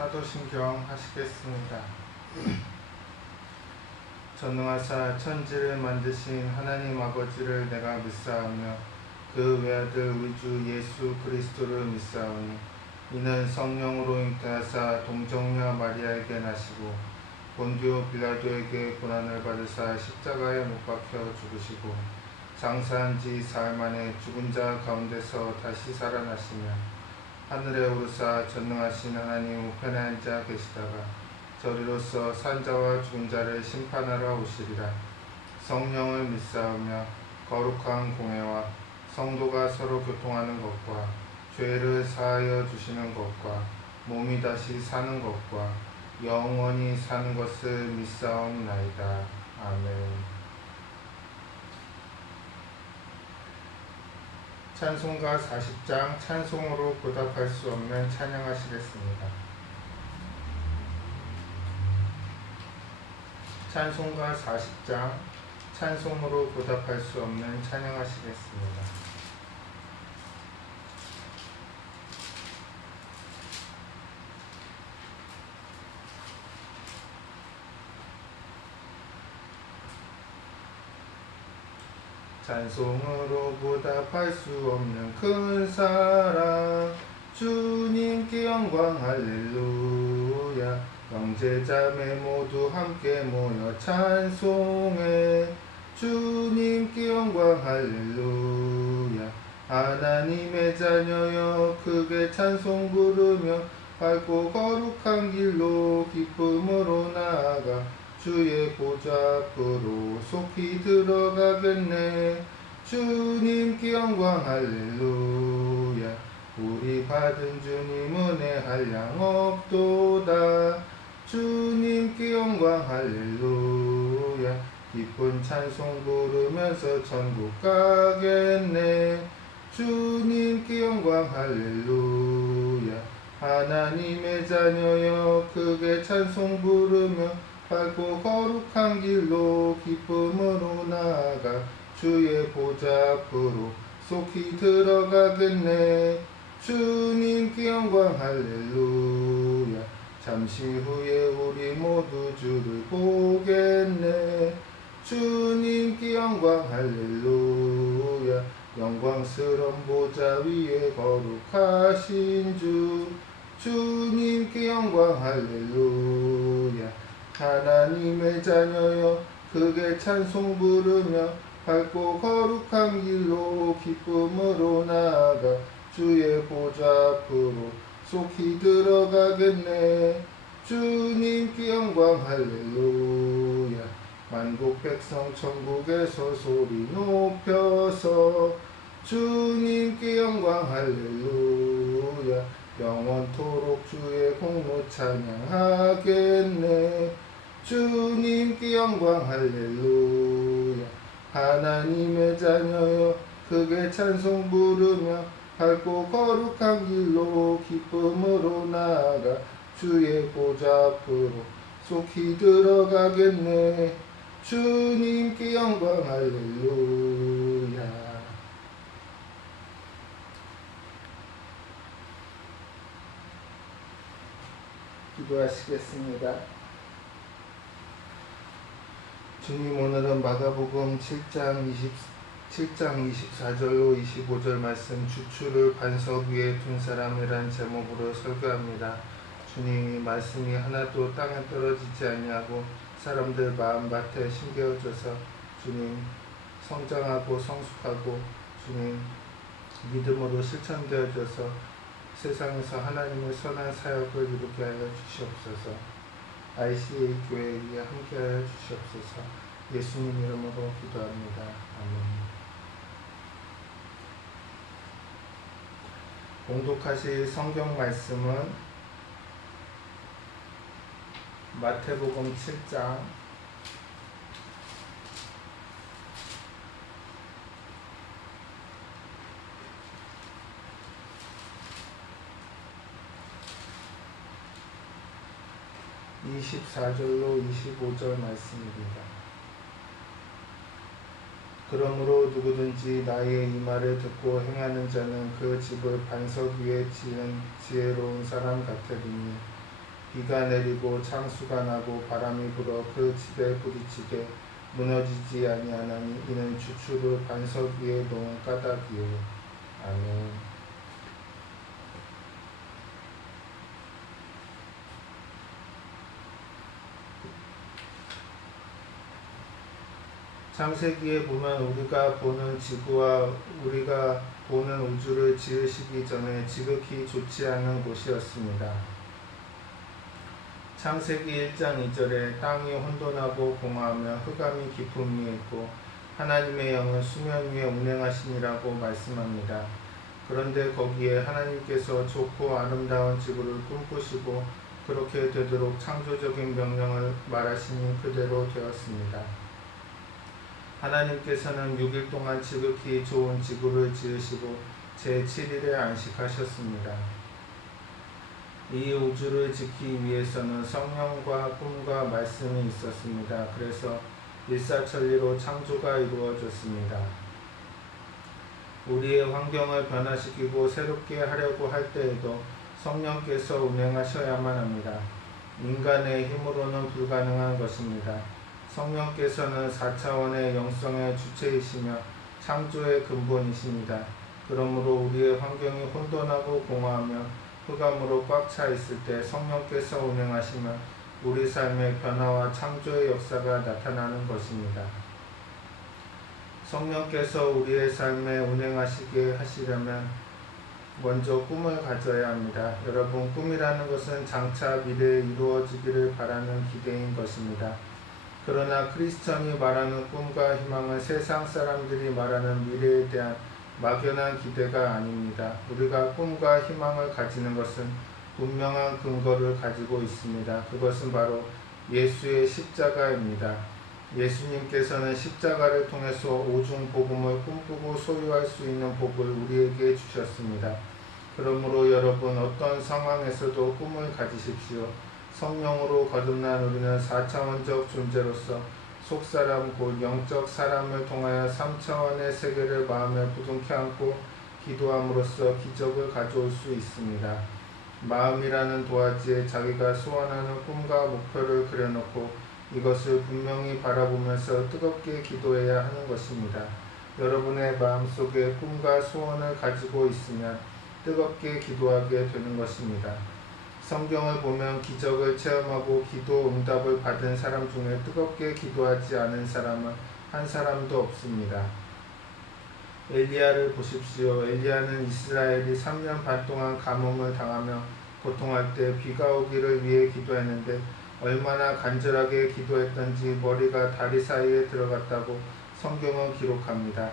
사도신경 하시겠습니다. 전능하사 천지를 만드신 하나님 아버지를 내가 믿사오며 그 외아들 우리 주 예수 그리스도를 믿사오니 이는 성령으로 잉태하사 동정녀 마리아에게 나시고 본디오 빌라도에게 고난을 받으사 십자가에 못 박혀 죽으시고 장사한 지 사흘 만에 죽은 자 가운데서 다시 살아나시며 하늘에 오르사 전능하신 하나님 우편에 앉아 계시다가 저리로서 산자와 죽은 자를 심판하러 오시리라. 성령을 믿사오며 거룩한 공회와 성도가 서로 교통하는 것과 죄를 사하여 주시는 것과 몸이 다시 사는 것과 영원히 사는 것을 믿사옵나이다. 아멘. 찬송가 40장 찬송으로 보답할 수 없는 찬양하시겠습니다. 찬송가 40장 찬송으로 보답할 수 없는 찬양하시겠습니다. 찬송으로 보답할 수 없는 큰 사랑 주님께 영광 할렐루야. 형제자매 모두 함께 모여 찬송해 주님께 영광 할렐루야. 하나님의 자녀여 크게 찬송 부르며 밝고 거룩한 길로 기쁨으로 나아가 주의 보좌 앞으로 속히 들어가겠네. 주님께 영광 할렐루야. 우리 받은 주님 은혜 한량 없도다. 주님께 영광 할렐루야. 기쁜 찬송 부르면서 천국 가겠네. 주님께 영광 할렐루야. 하나님의 자녀여 크게 찬송 부르며 밝고 거룩한 길로 기쁨으로 나아가 주의 보좌 앞으로 속히 들어가겠네. 주님께 영광 할렐루야. 잠시 후에 우리 모두 주를 보겠네. 주님께 영광 할렐루야. 영광스러운 보좌 위에 거룩하신 주 주님께 영광 할렐루야. 하나님의 자녀여 크게 찬송 부르며 밝고 거룩한 길로 기쁨으로 나아가 주의 보좌 앞으로 속히 들어가겠네. 주님께 영광 할렐루야. 만국 백성 천국에서 소리 높여서 주님께 영광 할렐루야. 영원토록 주의 공로 찬양하겠네. 주님께 영광 할렐루야. 하나님의 자녀여 크게 찬송 부르며 밝고 거룩한 길로 기쁨으로 나아가 주의 보좌 앞으로 속히 들어가겠네. 주님께 영광 할렐루야. 기도하시겠습니다. 주님, 오늘은 마가복음 7장 24절로 25절 말씀 주추를 반석 위에 둔 사람이란 제목으로 설교합니다. 주님, 이 말씀이 하나도 땅에 떨어지지 아니하고 사람들 마음밭에 심겨져서 주님 성장하고 성숙하고 주님 믿음으로 실천되어져서 세상에서 하나님의 선한 사역을 이루게 하여 주시옵소서. ICA 교회 위에 함께하여 주시옵소서. 예수님 이름으로 기도합니다. 아멘. 봉독하실 성경 말씀은 마태복음 7장 24절로 25절 말씀입니다. 그러므로 누구든지 나의 이 말을 듣고 행하는 자는 그 집을 반석 위에 지은 지혜로운 사람 같으리니 비가 내리고 창수가 나고 바람이 불어 그 집에 부딪히되 무너지지 아니하나니 이는 주추를 반석 위에 놓은 까닭이요. 아멘. 창세기에 보면 우리가 보는 지구와 우리가 보는 우주를 지으시기 전에 지극히 좋지 않은 곳이었습니다. 창세기 1장 2절에 땅이 혼돈하고 공허하며 흑암이 깊음 위에 있고 하나님의 영은 수면 위에 운행하시니라고 말씀합니다. 그런데 거기에 하나님께서 좋고 아름다운 지구를 꿈꾸시고 그렇게 되도록 창조적인 명령을 말하시니 그대로 되었습니다. 하나님께서는 6일 동안 지극히 좋은 지구를 지으시고 제7일에 안식하셨습니다. 이 우주를 짓기 위해서는 성령과 꿈과 말씀이 있었습니다. 그래서 일사천리로 창조가 이루어졌습니다. 우리의 환경을 변화시키고 새롭게 하려고 할 때에도 성령께서 운행하셔야만 합니다. 인간의 힘으로는 불가능한 것입니다. 성령께서는 4차원의 영성의 주체이시며 창조의 근본이십니다. 그러므로 우리의 환경이 혼돈하고 공허하며 흑암으로 꽉 차 있을 때 성령께서 운행하시면 우리 삶의 변화와 창조의 역사가 나타나는 것입니다. 성령께서 우리의 삶에 운행하시게 하시려면 먼저 꿈을 가져야 합니다. 여러분, 꿈이라는 것은 장차 미래에 이루어지기를 바라는 기대인 것입니다. 그러나 크리스천이 말하는 꿈과 희망은 세상 사람들이 말하는 미래에 대한 막연한 기대가 아닙니다. 우리가 꿈과 희망을 가지는 것은 분명한 근거를 가지고 있습니다. 그것은 바로 예수의 십자가입니다. 예수님께서는 십자가를 통해서 오중 복음을 꿈꾸고 소유할 수 있는 복을 우리에게 주셨습니다. 그러므로 여러분, 어떤 상황에서도 꿈을 가지십시오. 성령으로 거듭난 우리는 4차원적 존재로서 속사람 곧 영적 사람을 통하여 3차원의 세계를 마음에 부둥켜 안고 기도함으로써 기적을 가져올 수 있습니다. 마음이라는 도화지에 자기가 소원하는 꿈과 목표를 그려놓고 이것을 분명히 바라보면서 뜨겁게 기도해야 하는 것입니다. 여러분의 마음속에 꿈과 소원을 가지고 있으면 뜨겁게 기도하게 되는 것입니다. 성경을 보면 기적을 체험하고 기도 응답을 받은 사람 중에 뜨겁게 기도하지 않은 사람은 한 사람도 없습니다. 엘리야를 보십시오. 엘리야는 이스라엘이 3년 반 동안 가뭄을 당하며 고통할 때 비가 오기를 위해 기도했는데 얼마나 간절하게 기도했던지 머리가 다리 사이에 들어갔다고 성경은 기록합니다.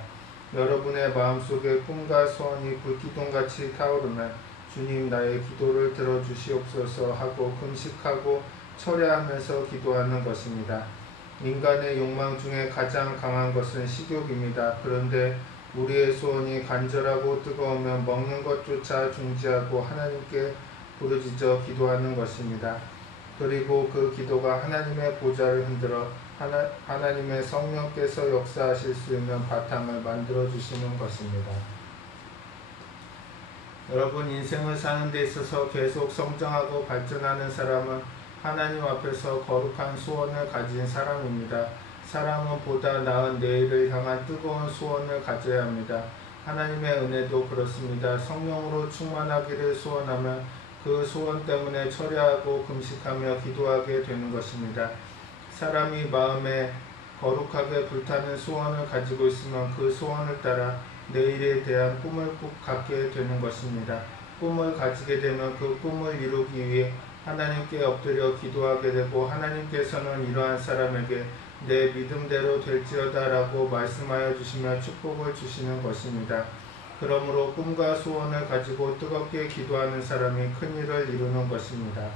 여러분의 마음속에 꿈과 소원이 불기둥같이 타오르면 주님, 나의 기도를 들어주시옵소서 하고 금식하고 철야하면서 기도하는 것입니다. 인간의 욕망 중에 가장 강한 것은 식욕입니다. 그런데 우리의 소원이 간절하고 뜨거우면 먹는 것조차 중지하고 하나님께 부르짖어 기도하는 것입니다. 그리고 그 기도가 하나님의 보좌를 흔들어 하나님의 성령께서 역사하실 수 있는 바탕을 만들어주시는 것입니다. 여러분, 인생을 사는 데 있어서 계속 성장하고 발전하는 사람은 하나님 앞에서 거룩한 소원을 가진 사람입니다. 사람은 보다 나은 내일을 향한 뜨거운 소원을 가져야 합니다. 하나님의 은혜도 그렇습니다. 성령으로 충만하기를 소원하면 그 소원 때문에 철야하고 금식하며 기도하게 되는 것입니다. 사람이 마음에 거룩하게 불타는 소원을 가지고 있으면 그 소원을 따라 내일에 대한 꿈을 꼭 갖게 되는 것입니다. 꿈을 가지게 되면 그 꿈을 이루기 위해 하나님께 엎드려 기도하게 되고 하나님께서는 이러한 사람에게 내 믿음대로 될지어다 라고 말씀하여 주시며 축복을 주시는 것입니다. 그러므로 꿈과 소원을 가지고 뜨겁게 기도하는 사람이 큰일을 이루는 것입니다.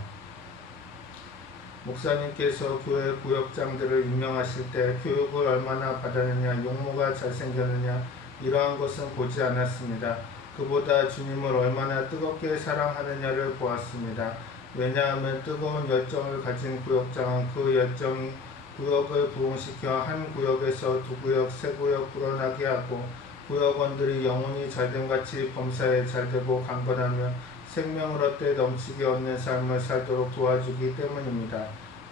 목사님께서 교회 구역장들을 임명하실 때 교육을 얼마나 받았느냐, 용모가 잘생겼느냐 이러한 것은 보지 않았습니다. 그보다 주님을 얼마나 뜨겁게 사랑하느냐를 보았습니다. 왜냐하면 뜨거운 열정을 가진 구역장은 그 열정이 구역을 부흥시켜 한 구역에서 두 구역, 세 구역 불어나게 하고 구역원들이 영혼이 잘됨같이 범사에 잘되고 강건하며 생명을 얻되 넘치게 얻는 삶을 살도록 도와주기 때문입니다.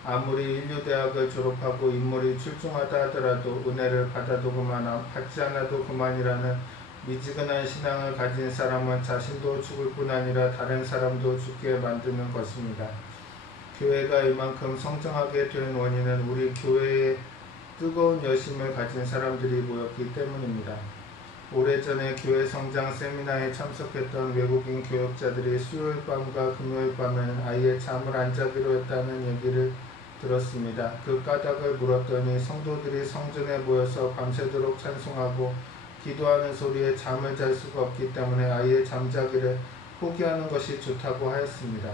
아무리 인류대학을 졸업하고 인물이 출중하다 하더라도 은혜를 받아도 그만, 받지 않아도 그만이라는 미지근한 신앙을 가진 사람은 자신도 죽을 뿐 아니라 다른 사람도 죽게 만드는 것입니다. 교회가 이만큼 성장하게 된 원인은 우리 교회에 뜨거운 열심을 가진 사람들이 모였기 때문입니다. 오래전에 교회 성장 세미나에 참석했던 외국인 교역자들이 수요일 밤과 금요일 밤에는 아예 잠을 안 자기로 했다는 얘기를 들었습니다. 그 까닭을 물었더니 성도들이 성전에 모여서 밤새도록 찬송하고 기도하는 소리에 잠을 잘 수가 없기 때문에 아예 잠자기를 포기하는 것이 좋다고 하였습니다.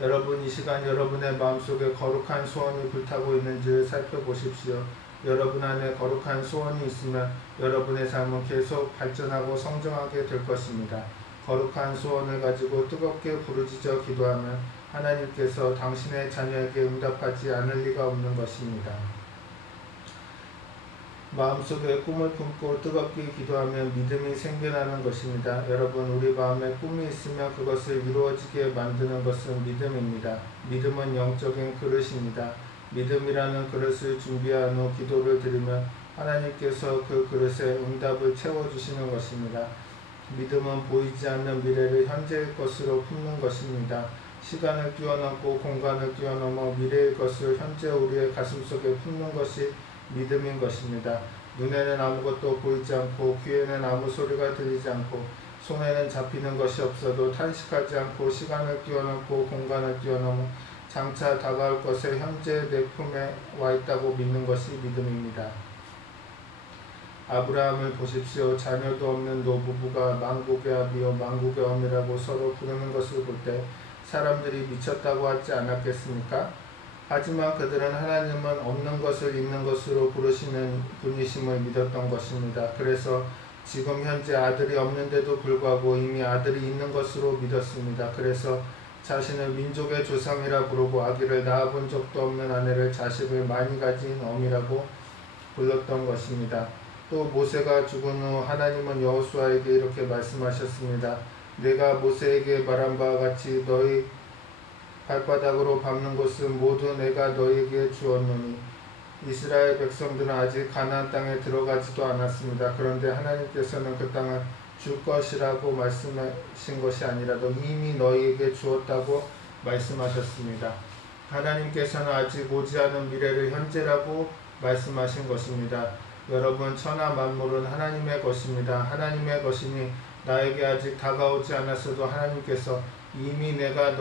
여러분, 이 시간 여러분의 마음속에 거룩한 소원이 불타고 있는지를 살펴보십시오. 여러분 안에 거룩한 소원이 있으면 여러분의 삶은 계속 발전하고 성장하게 될 것입니다. 거룩한 소원을 가지고 뜨겁게 부르짖어 기도하면 하나님께서 당신의 자녀에게 응답하지 않을 리가 없는 것입니다. 마음속에 꿈을 품고 뜨겁게 기도하면 믿음이 생겨나는 것입니다. 여러분, 우리 마음에 꿈이 있으면 그것을 이루어지게 만드는 것은 믿음입니다. 믿음은 영적인 그릇입니다. 믿음이라는 그릇을 준비한 후 기도를 드리면 하나님께서 그 그릇에 응답을 채워주시는 것입니다. 믿음은 보이지 않는 미래를 현재의 것으로 품는 것입니다. 시간을 뛰어넘고 공간을 뛰어넘어 미래의 것을 현재 우리의 가슴속에 품는 것이 믿음인 것입니다. 눈에는 아무것도 보이지 않고 귀에는 아무 소리가 들리지 않고 손에는 잡히는 것이 없어도 탄식하지 않고 시간을 뛰어넘고 공간을 뛰어넘어 장차 다가올 것에 현재 내 품에 와 있다고 믿는 것이 믿음입니다. 아브라함을 보십시오. 자녀도 없는 노부부가 만국의 아비요 만국의 어미라고 서로 부르는 것을 볼 때 사람들이 미쳤다고 하지 않았겠습니까? 하지만 그들은 하나님은 없는 것을 있는 것으로 부르시는 분이심을 믿었던 것입니다. 그래서 지금 현재 아들이 없는데도 불구하고 이미 아들이 있는 것으로 믿었습니다. 그래서 자신을 민족의 조상이라 부르고 아기를 낳아본 적도 없는 아내를 자식을 많이 가진 어미라고 불렀던 것입니다. 또 모세가 죽은 후 하나님은 여호수아에게 이렇게 말씀하셨습니다. 내가 모세에게 말한 바와 같이 너희 발바닥으로 밟는 곳은 모두 내가 너희에게 주었노니 이스라엘 백성들은 아직 가나안 땅에 들어가지도 않았습니다. 그런데 하나님께서는 그 땅을 줄 것이라고 말씀하신 것이 아니라도 이미 너희에게 주었다고 말씀하셨습니다. 하나님께서는 아직 오지 않은 미래를 현재라고 말씀하신 것입니다. 여러분, 천하 만물은 하나님의 것입니다. 하나님의 것이니 나에게 아직 다가오지 않았어도 하나님께서 이미 내가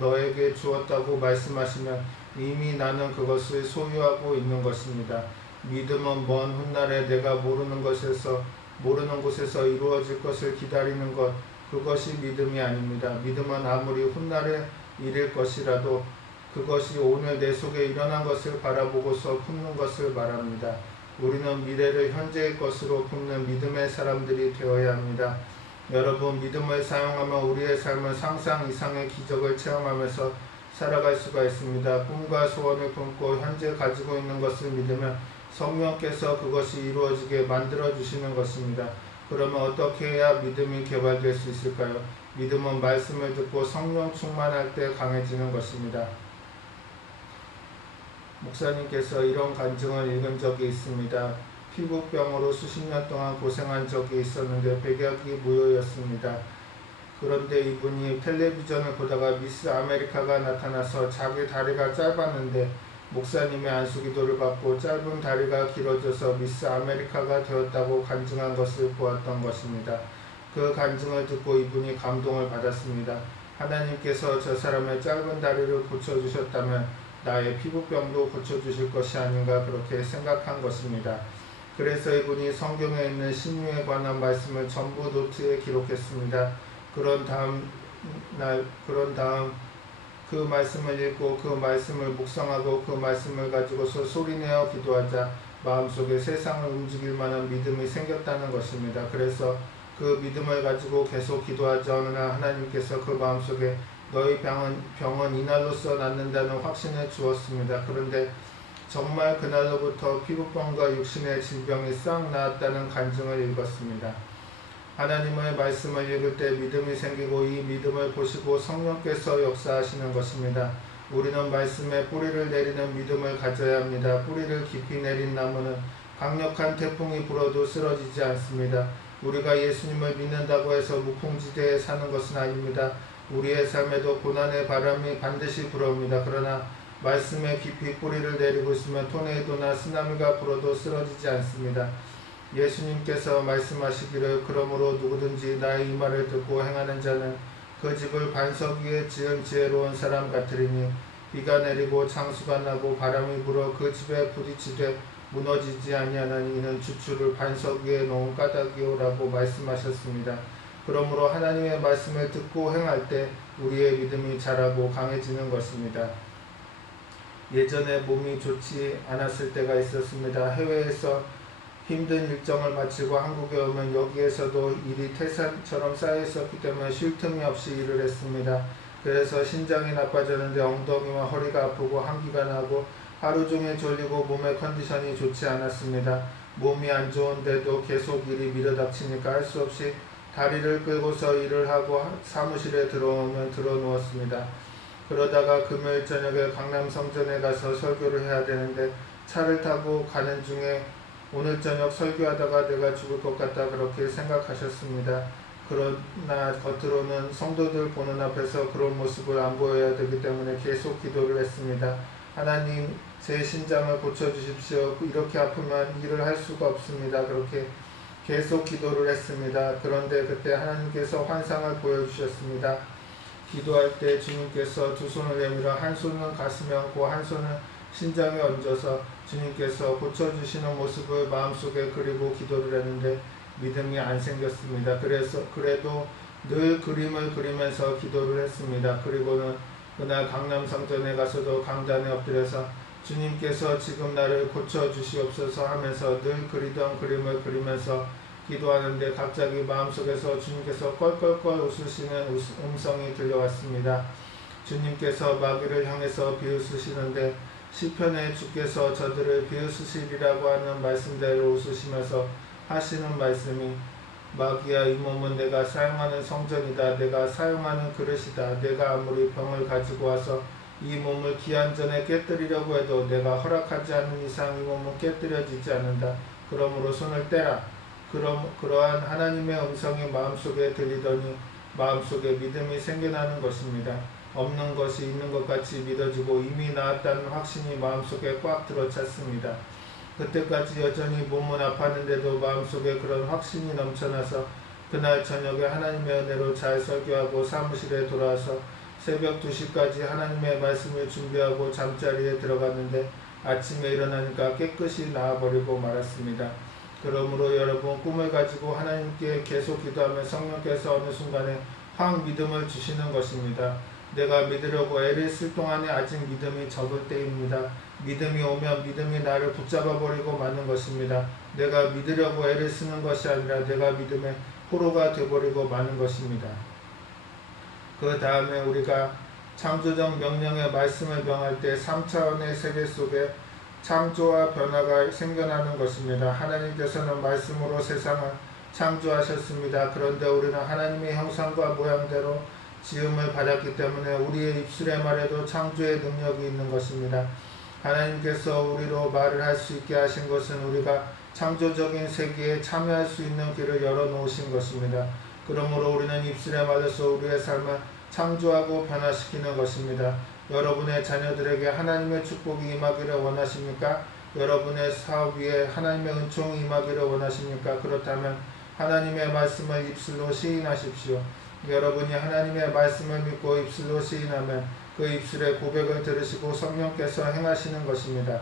너에게 주었다고 말씀하시면 이미 나는 그것을 소유하고 있는 것입니다. 믿음은 먼 훗날에 내가 모르는 곳에서 이루어질 것을 기다리는 것, 그것이 믿음이 아닙니다. 믿음은 아무리 훗날에 이를 것이라도 그것이 오늘 내 속에 일어난 것을 바라보고서 품는 것을 말합니다. 우리는 미래를 현재의 것으로 품는 믿음의 사람들이 되어야 합니다. 여러분, 믿음을 사용하면 우리의 삶은 상상 이상의 기적을 체험하면서 살아갈 수가 있습니다. 꿈과 소원을 품고 현재 가지고 있는 것을 믿으면 성령께서 그것이 이루어지게 만들어주시는 것입니다. 그러면 어떻게 해야 믿음이 개발될 수 있을까요? 믿음은 말씀을 듣고 성령 충만할 때 강해지는 것입니다. 목사님께서 이런 간증을 읽은 적이 있습니다. 피부병으로 수십 년 동안 고생한 적이 있었는데 백약이 무효였습니다. 그런데 이분이 텔레비전을 보다가 미스 아메리카가 나타나서 자기 다리가 짧았는데 목사님의 안수기도를 받고 짧은 다리가 길어져서 미스 아메리카가 되었다고 간증한 것을 보았던 것입니다. 그 간증을 듣고 이분이 감동을 받았습니다. 하나님께서 저 사람의 짧은 다리를 고쳐주셨다면 나의 피부병도 고쳐주실 것이 아닌가 그렇게 생각한 것입니다. 그래서 이분이 성경에 있는 신유에 관한 말씀을 전부 노트에 기록했습니다. 그런 다음 그 말씀을 읽고 그 말씀을 묵상하고 그 말씀을 가지고서 소리내어 기도하자 마음속에 세상을 움직일 만한 믿음이 생겼다는 것입니다. 그래서 그 믿음을 가지고 계속 기도하자 어느 날 하나님께서 그 마음속에 너희 병은 이날로써 낫는다는 확신을 주었습니다. 그런데 정말 그날로부터 피부병과 육신의 질병이 싹 나았다는 간증을 읽었습니다. 하나님의 말씀을 읽을 때 믿음이 생기고 이 믿음을 보시고 성령께서 역사하시는 것입니다. 우리는 말씀에 뿌리를 내리는 믿음을 가져야 합니다. 뿌리를 깊이 내린 나무는 강력한 태풍이 불어도 쓰러지지 않습니다. 우리가 예수님을 믿는다고 해서 무풍지대에 사는 것은 아닙니다. 우리의 삶에도 고난의 바람이 반드시 불어옵니다. 그러나 말씀에 깊이 뿌리를 내리고 있으면 토네이도나 쓰나미가 불어도 쓰러지지 않습니다. 예수님께서 말씀하시기를 그러므로 누구든지 나의 이 말을 듣고 행하는 자는 그 집을 반석 위에 지은 지혜로운 사람 같으리니 비가 내리고 창수가 나고 바람이 불어 그 집에 부딪히되 무너지지 아니하나니 이는 주추를 반석 위에 놓은 까닭이요라고 말씀하셨습니다. 그러므로 하나님의 말씀을 듣고 행할 때 우리의 믿음이 자라고 강해지는 것입니다. 예전에 몸이 좋지 않았을 때가 있었습니다. 해외에서 힘든 일정을 마치고 한국에 오면 여기에서도 일이 태산처럼 쌓여 있었기 때문에 쉴 틈이 없이 일을 했습니다. 그래서 신장이 나빠졌는데 엉덩이와 허리가 아프고 한기가 나고 하루 종일 졸리고 몸의 컨디션이 좋지 않았습니다. 몸이 안 좋은데도 계속 일이 밀어닥치니까 할 수 없이 다리를 끌고서 일을 하고 사무실에 들어오면 들어누웠습니다. 그러다가 금요일 저녁에 강남 성전에 가서 설교를 해야 되는데 차를 타고 가는 중에 오늘 저녁 설교하다가 내가 죽을 것 같다 그렇게 생각하셨습니다. 그러나 겉으로는 성도들 보는 앞에서 그런 모습을 안 보여야 되기 때문에 계속 기도를 했습니다. 하나님 제 신장을 고쳐주십시오. 이렇게 아프면 일을 할 수가 없습니다. 그렇게 계속 기도를 했습니다. 그런데 그때 하나님께서 환상을 보여주셨습니다. 기도할 때 주님께서 두 손을 내밀어 한 손은 가슴에 얹고 한 손은 신장에 얹어서 주님께서 고쳐주시는 모습을 마음속에 그리고 기도를 했는데 믿음이 안 생겼습니다. 그래도 늘 그림을 그리면서 기도를 했습니다. 그리고는 그날 강남 성전에 가서도 강단에 엎드려서 주님께서 지금 나를 고쳐주시옵소서 하면서 늘 그리던 그림을 그리면서 기도하는데 갑자기 마음속에서 주님께서 껄껄껄 웃으시는 음성이 들려왔습니다. 주님께서 마귀를 향해서 비웃으시는데 시편에 주께서 저들을 비웃으시리라고 하는 말씀대로 웃으시면서 하시는 말씀이 마귀야 이 몸은 내가 사용하는 성전이다. 내가 사용하는 그릇이다. 내가 아무리 병을 가지고 와서 이 몸을 기한전에 깨뜨리려고 해도 내가 허락하지 않는 이상 이 몸은 깨뜨려지지 않는다. 그러므로 손을 떼라. 그러한 하나님의 음성이 마음속에 들리더니 마음속에 믿음이 생겨나는 것입니다. 없는 것이 있는 것 같이 믿어지고 이미 나았다는 확신이 마음속에 꽉 들어찼습니다. 그때까지 여전히 몸은 아팠는데도 마음속에 그런 확신이 넘쳐나서 그날 저녁에 하나님의 은혜로 잘 설교하고 사무실에 돌아와서 새벽 2시까지 하나님의 말씀을 준비하고 잠자리에 들어갔는데 아침에 일어나니까 깨끗이 나아버리고 말았습니다. 그러므로 여러분 꿈을 가지고 하나님께 계속 기도하면 성령께서 어느 순간에 확 믿음을 주시는 것입니다. 내가 믿으려고 애를 쓸 동안에 아직 믿음이 적을 때입니다. 믿음이 오면 믿음이 나를 붙잡아 버리고 마는 것입니다. 내가 믿으려고 애를 쓰는 것이 아니라 내가 믿음의 포로가 되어버리고 마는 것입니다. 그 다음에 우리가 창조적 명령의 말씀을 명할 때 3차원의 세계 속에 창조와 변화가 생겨나는 것입니다. 하나님께서는 말씀으로 세상을 창조하셨습니다. 그런데 우리는 하나님의 형상과 모양대로 지음을 받았기 때문에 우리의 입술의 말에도 창조의 능력이 있는 것입니다. 하나님께서 우리로 말을 할 수 있게 하신 것은 우리가 창조적인 세계에 참여할 수 있는 길을 열어놓으신 것입니다. 그러므로 우리는 입술의 말로서 우리의 삶을 창조하고 변화시키는 것입니다. 여러분의 자녀들에게 하나님의 축복이 임하기를 원하십니까? 여러분의 사업 위에 하나님의 은총이 임하기를 원하십니까? 그렇다면 하나님의 말씀을 입술로 시인하십시오. 여러분이 하나님의 말씀을 믿고 입술로 시인하면 그 입술의 고백을 들으시고 성령께서 행하시는 것입니다.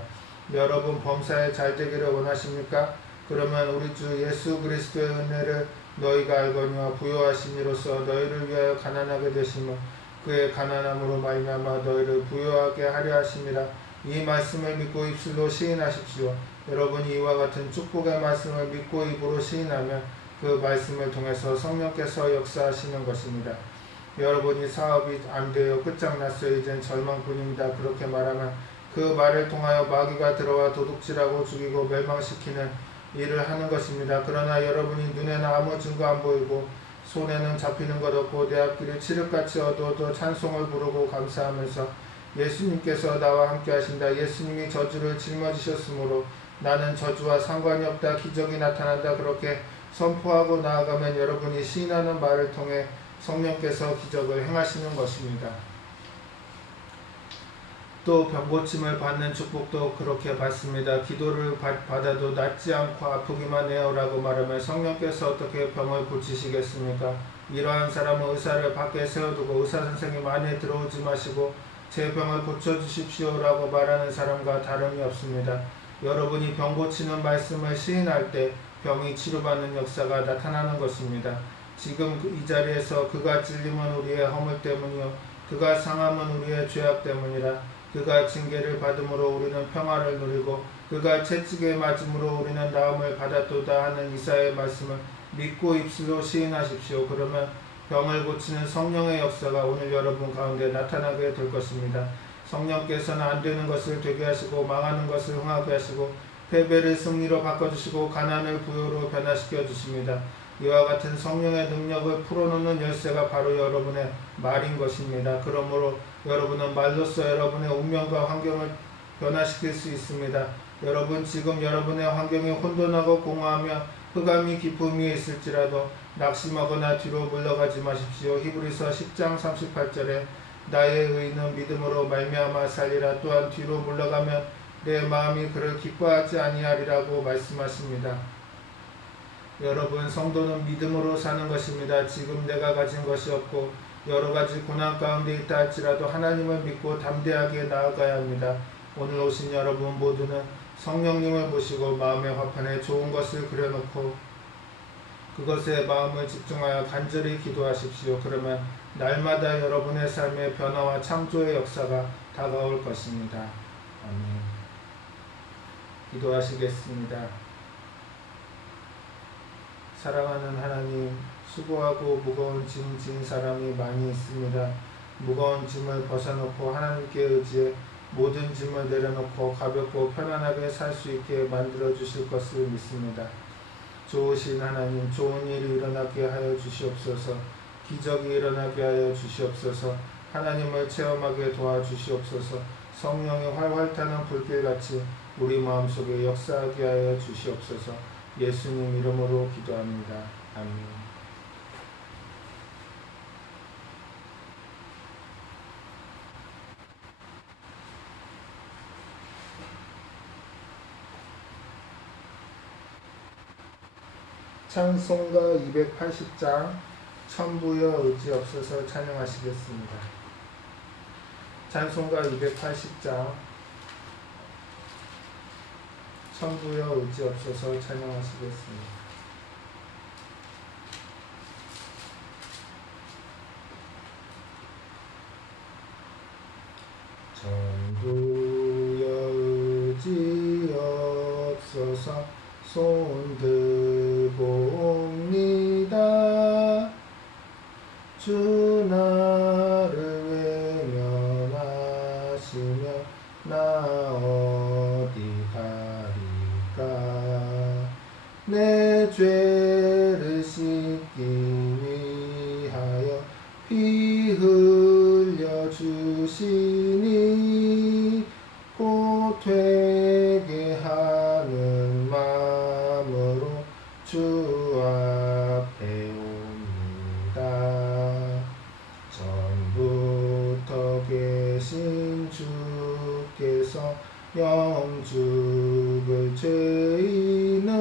여러분 범사에 잘되기를 원하십니까? 그러면 우리 주 예수 그리스도의 은혜를 너희가 알거니와 부요하신 이로써 너희를 위하여 가난하게 되심을 그의 가난함으로 말미암아 너희를 부요하게 하려 하심이라. 이 말씀을 믿고 입술로 시인하십시오. 여러분이 이와 같은 축복의 말씀을 믿고 입으로 시인하면 그 말씀을 통해서 성령께서 역사하시는 것입니다. 여러분이 사업이 안 돼요. 끝장났어요. 이젠 절망뿐입니다. 그렇게 말하면 그 말을 통하여 마귀가 들어와 도둑질하고 죽이고 멸망시키는 일을 하는 것입니다. 그러나 여러분이 눈에는 아무 증거 안 보이고 손에는 잡히는 것 없고 내 앞길을 칠흑같이 어두워도 찬송을 부르고 감사하면서 예수님께서 나와 함께 하신다. 예수님이 저주를 짊어지셨으므로 나는 저주와 상관이 없다. 기적이 나타난다. 그렇게 선포하고 나아가면 여러분이 시인하는 말을 통해 성령께서 기적을 행하시는 것입니다. 또 병고침을 받는 축복도 그렇게 받습니다. 기도를 받아도 낫지 않고 아프기만 해요 라고 말하면 성령께서 어떻게 병을 고치시겠습니까? 이러한 사람은 의사를 밖에 세워두고 의사선생님 안에 들어오지 마시고 제 병을 고쳐주십시오 라고 말하는 사람과 다름이 없습니다. 여러분이 병 고치는 말씀을 시인할 때 병이 치료받는 역사가 나타나는 것입니다. 지금 이 자리에서 그가 찔림은 우리의 허물 때문이요 그가 상함은 우리의 죄악 때문이라. 그가 징계를 받음으로 우리는 평화를 누리고 그가 채찍에 맞음으로 우리는 나음을 받았도다 하는 이사야의 말씀을 믿고 입술로 시인하십시오. 그러면 병을 고치는 성령의 역사가 오늘 여러분 가운데 나타나게 될 것입니다. 성령께서는 안 되는 것을 되게 하시고 망하는 것을 흥하게 하시고 패배를 승리로 바꿔주시고 가난을 부요로 변화시켜 주십니다. 이와 같은 성령의 능력을 풀어놓는 열쇠가 바로 여러분의 말인 것입니다. 그러므로 여러분은 말로써 여러분의 운명과 환경을 변화시킬 수 있습니다. 여러분 지금 여러분의 환경이 혼돈하고 공허하며 흑암이 깊음 위에 있을지라도 낙심하거나 뒤로 물러가지 마십시오. 히브리서 10장 38절에 나의 의인은 믿음으로 말미암아 살리라. 또한 뒤로 물러가면 내 마음이 그를 기뻐하지 아니하리라고 말씀하십니다. 여러분 성도는 믿음으로 사는 것입니다. 지금 내가 가진 것이 없고 여러 가지 고난 가운데 있다 할지라도 하나님을 믿고 담대하게 나아가야 합니다. 오늘 오신 여러분 모두는 성령님을 모시고 마음의 화판에 좋은 것을 그려놓고 그것에 마음을 집중하여 간절히 기도하십시오. 그러면 날마다 여러분의 삶의 변화와 창조의 역사가 다가올 것입니다. 아멘. 기도하시겠습니다. 사랑하는 하나님, 수고하고 무거운 짐 진 사람이 많이 있습니다. 무거운 짐을 벗어놓고 하나님께 의지해 모든 짐을 내려놓고 가볍고 편안하게 살 수 있게 만들어 주실 것을 믿습니다. 좋으신 하나님, 좋은 일이 일어나게 하여 주시옵소서. 기적이 일어나게 하여 주시옵소서. 하나님을 체험하게 도와주시옵소서. 성령의 활활 타는 불길같이 우리 마음속에 역사하게 하여 주시옵소서. 예수님 이름으로 기도합니다. 아멘. 찬송가 280장 천부여 의지 없어서 찬양하시겠습니다. 찬송가 280장 천부여 의지 없어서 찬양하시겠습니다. 천부여 의지 없어서 손들고 옵니다. 주 나를 외면하시며 나 어디 가리까. 내 죄를 씻기 위하여 피 흘려 주시니 곧 되게 하는 마음으로 주 앞에 옵니다. 전부터 계신 주께서 영죽을 죄인은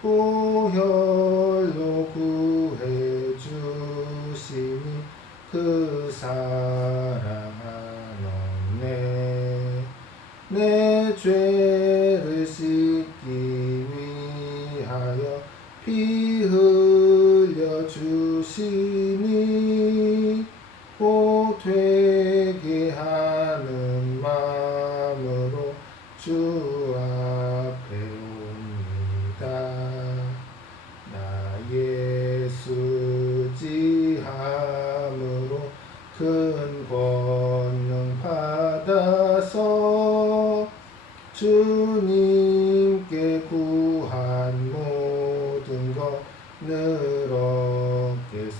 보혈로 구해 주시니 그 사랑 없네. 내 죄를 씻기 위하여 피 흘려 주시니 곧 되게 하는 마음으로 주 앞에 옵니다. 나 예수 지함으로 큰 권능 받아서 주님께 늘 얻겠습니다.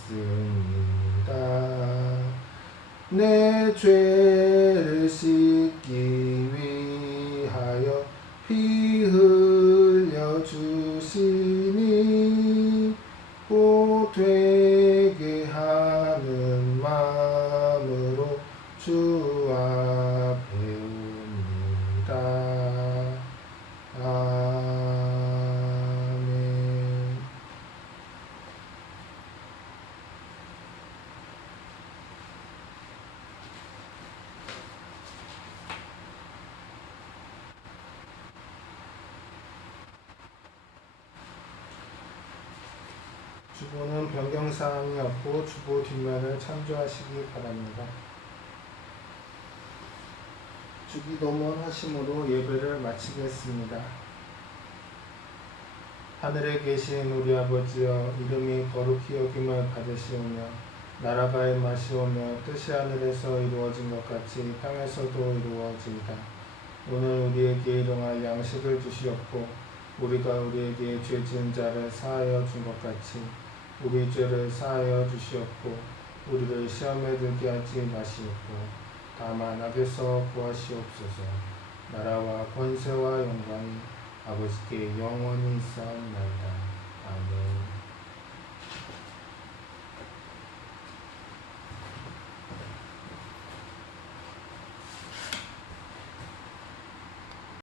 내 죄를 씻기 위하여 피 흘려 주시니 곧 되게 하는 마음으로 주 앞에 옵니다. 아멘. 주보는 변경사항이 없고 주보 뒷면을 참조하시기 바랍니다. 주기도문 하심으로 예배를 마치겠습니다. 하늘에 계신 우리 아버지여, 이름이 거룩히 여김을 받으시오며 나라가 임하시오며 뜻이 하늘에서 이루어진 것 같이 땅에서도 이루어지이다. 오늘 우리에게 일용할 양식을 주시옵고 우리가 우리에게 죄 지은 자를 사하여 준 것 같이 우리 죄를 사하여 주시옵고 우리를 시험에 들게 하지 마시옵고 다만 악에서 구하시옵소서. 나라와 권세와 영광이 아버지께 영원히 있사옵나이다. 아멘.